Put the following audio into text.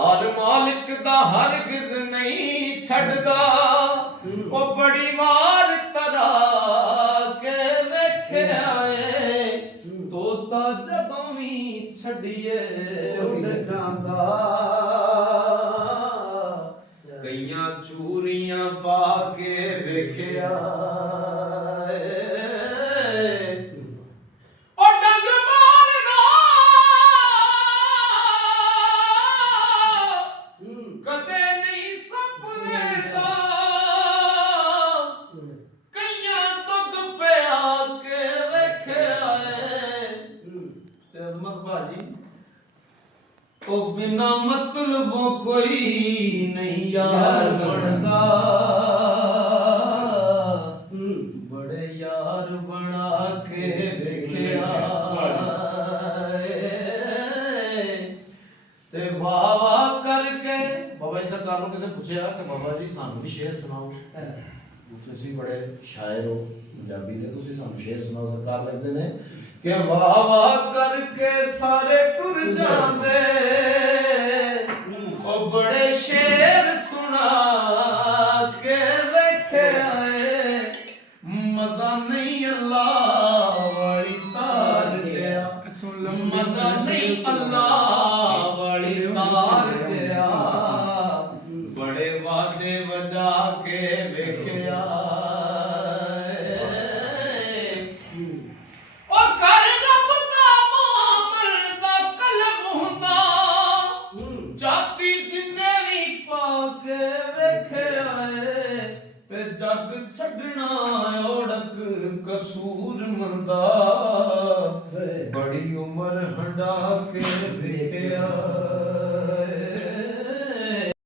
तार मालिक दा हरगिज नहीं छड़दा ओ बड़ी वार तरा के वेख्या ए तोता जदों भी छड़िए उड़ जांदा कईयां चूरियां पा के वेख्या ओ बिना मतलबों कोई नहीं यार बनता बड़े यार बना के देखिया ते वाह वाह करके बाबा जी सरकार ने किसी पूछा कि बाबा जी सानू भी शेर सुनाओ तुसी बड़े शायर हो पंजाबी दे तुसी सानू शेर सुनाओ सरकार कहते ने कि वाह वाह करके सारे टुर जांदे ओ बड़े शेर सुना के वेखे आए मजा नहीं अल्लाह वाली तार तेरा मजा नहीं अल्लाह वाली तार तेरा बड़े बाजे बजा के वेखे जग छड़ना ओड़क कसूर मंदा बड़ी उम्र हंडा के